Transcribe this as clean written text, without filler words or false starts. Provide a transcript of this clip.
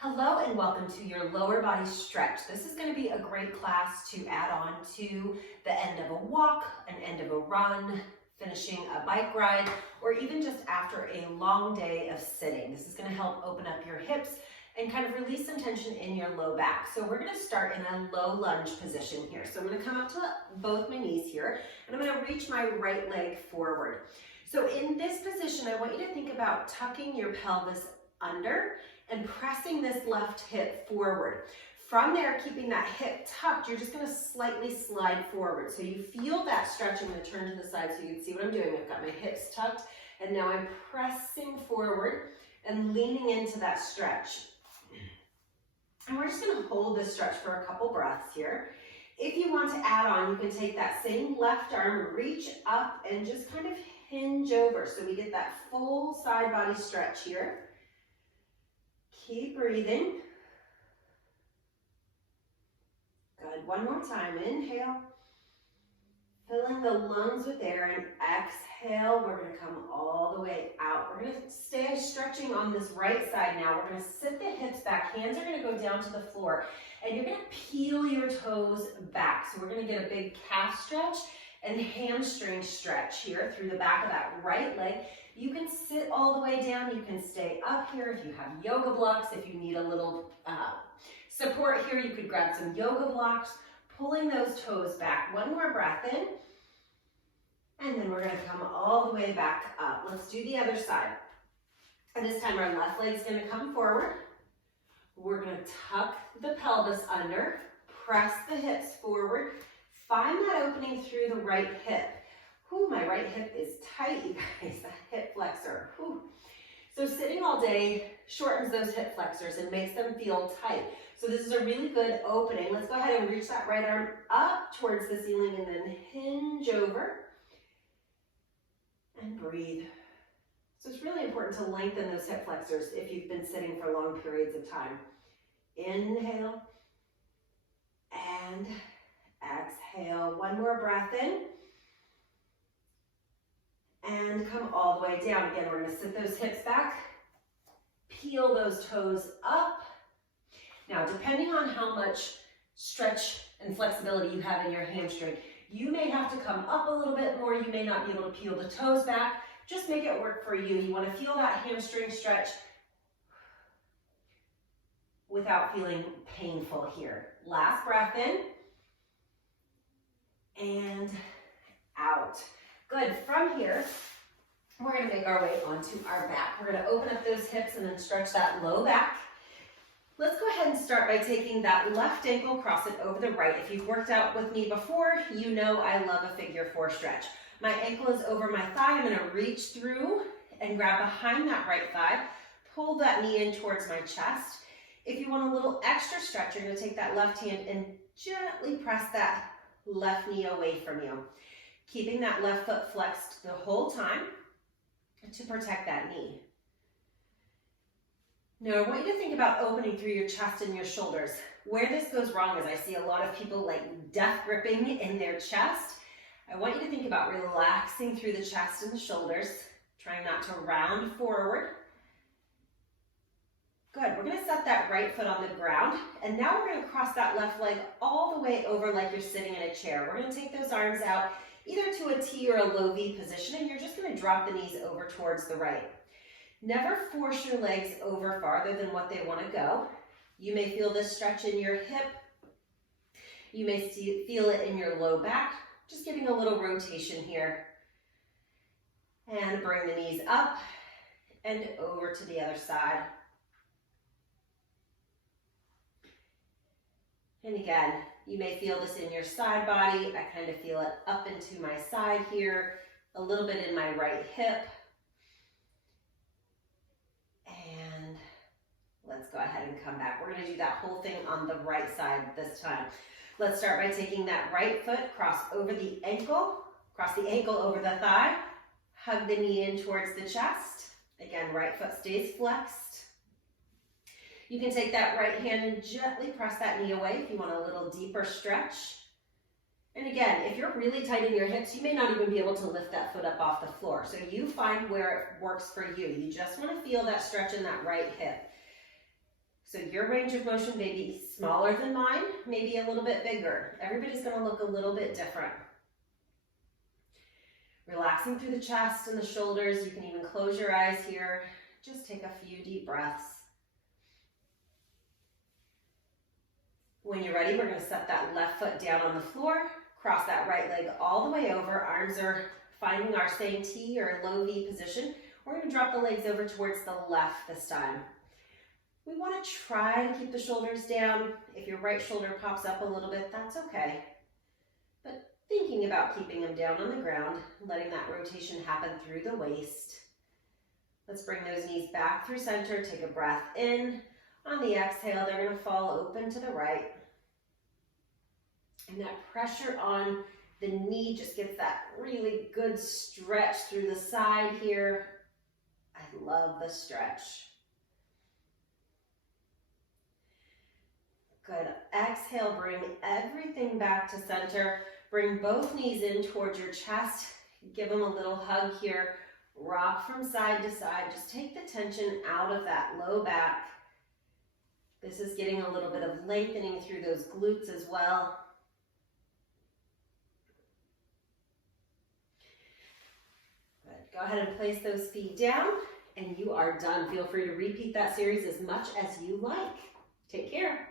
Hello and welcome to your lower body stretch. This is going to be a great class to add on to the end of a walk, an end of a run, finishing a bike ride, or even just after a long day of sitting. This is going to help open up your hips and kind of release some tension in your low back. So we're going to start in a low lunge position here. So I'm going to come up to both my knees here, and I'm going to reach my right leg forward. So in this position, I want you to think about tucking your pelvis under and pressing this left hip forward. From there, keeping that hip tucked, you're just gonna slightly slide forward. So you feel that stretch. I'm gonna turn to the side so you can see what I'm doing. I've got my hips tucked, and now I'm pressing forward and leaning into that stretch. And we're just gonna hold this stretch for a couple breaths here. If you want to add on, you can take that same left arm, reach up, and just kind of hinge over. So we get that full side body stretch here. Keep breathing. Good. One more time. Inhale. Filling the lungs with air, and exhale. We're going to come all the way out. We're going to stay stretching on this right side now. We're going to sit the hips back. Hands are going to go down to the floor, and you're going to peel your toes back. So we're going to get a big calf stretch and hamstring stretch here through the back of that right leg. You can sit all the way down. You can stay up here if you have yoga blocks. If you need a little support here, you could grab some yoga blocks, pulling those toes back. One more breath in, and then we're going to come all the way back up. Let's do the other side. And this time our left leg's going to come forward. We're going to tuck the pelvis under, press the hips forward, find that opening through the right hip. Whew, my right hip is tight, you guys, that hip flexor. Whew. So sitting all day shortens those hip flexors and makes them feel tight. So this is a really good opening. Let's go ahead and reach that right arm up towards the ceiling and then hinge over and breathe. So it's really important to lengthen those hip flexors if you've been sitting for long periods of time. Inhale and exhale. One more breath in. And come all the way down. Again, we're going to sit those hips back, peel those toes up. Now, depending on how much stretch and flexibility you have in your hamstring, you may have to come up a little bit more. You may not be able to peel the toes back. Just make it work for you. You want to feel that hamstring stretch without feeling painful here. Last breath in and out. Good. From here, we're going to make our way onto our back. We're going to open up those hips and then stretch that low back. Let's go ahead and start by taking that left ankle, cross it over the right. If you've worked out with me before, you know I love a figure 4 stretch. My ankle is over my thigh. I'm going to reach through and grab behind that right thigh. Pull that knee in towards my chest. If you want a little extra stretch, you're going to take that left hand and gently press that left knee away from you. Keeping that left foot flexed the whole time to protect that knee. Now, I want you to think about opening through your chest and your shoulders. Where this goes wrong is I see a lot of people like death gripping in their chest. I want you to think about relaxing through the chest and the shoulders, trying not to round forward. Good. We're going to set that right foot on the ground, and now we're going to cross that left leg all the way over like you're sitting in a chair. We're going to take those arms out either to a T or a low V position, and you're just going to drop the knees over towards the right. Never force your legs over farther than what they want to go. You may feel this stretch in your hip. You may feel it in your low back. Just giving a little rotation here. And bring the knees up and over to the other side. And again, you may feel this in your side body. I kind of feel it up into my side here, a little bit in my right hip. And let's go ahead and come back. We're going to do that whole thing on the right side this time. Let's start by taking that right foot, cross over the ankle, cross the ankle over the thigh, hug the knee in towards the chest. Again, right foot stays flexed. You can take that right hand and gently press that knee away if you want a little deeper stretch. And again, if you're really tight in your hips, you may not even be able to lift that foot up off the floor. So you find where it works for you. You just want to feel that stretch in that right hip. So your range of motion may be smaller than mine, maybe a little bit bigger. Everybody's gonna look a little bit different. Relaxing through the chest and the shoulders. You can even close your eyes here. Just take a few deep breaths. When you're ready, we're gonna set that left foot down on the floor, cross that right leg all the way over. Arms are finding our same T or low V position. We're gonna drop the legs over towards the left this time. We wanna try to keep the shoulders down. If your right shoulder pops up a little bit, that's okay. But thinking about keeping them down on the ground, letting that rotation happen through the waist. Let's bring those knees back through center. Take a breath in. On the exhale, they're gonna fall open to the right. And that pressure on the knee just gets that really good stretch through the side here. I love the stretch. Good. Exhale, bring everything back to center. Bring both knees in towards your chest. Give them a little hug here. Rock from side to side. Just take the tension out of that low back. This is getting a little bit of lengthening through those glutes as well. Good. Go ahead and place those feet down, and you are done. Feel free to repeat that series as much as you like. Take care.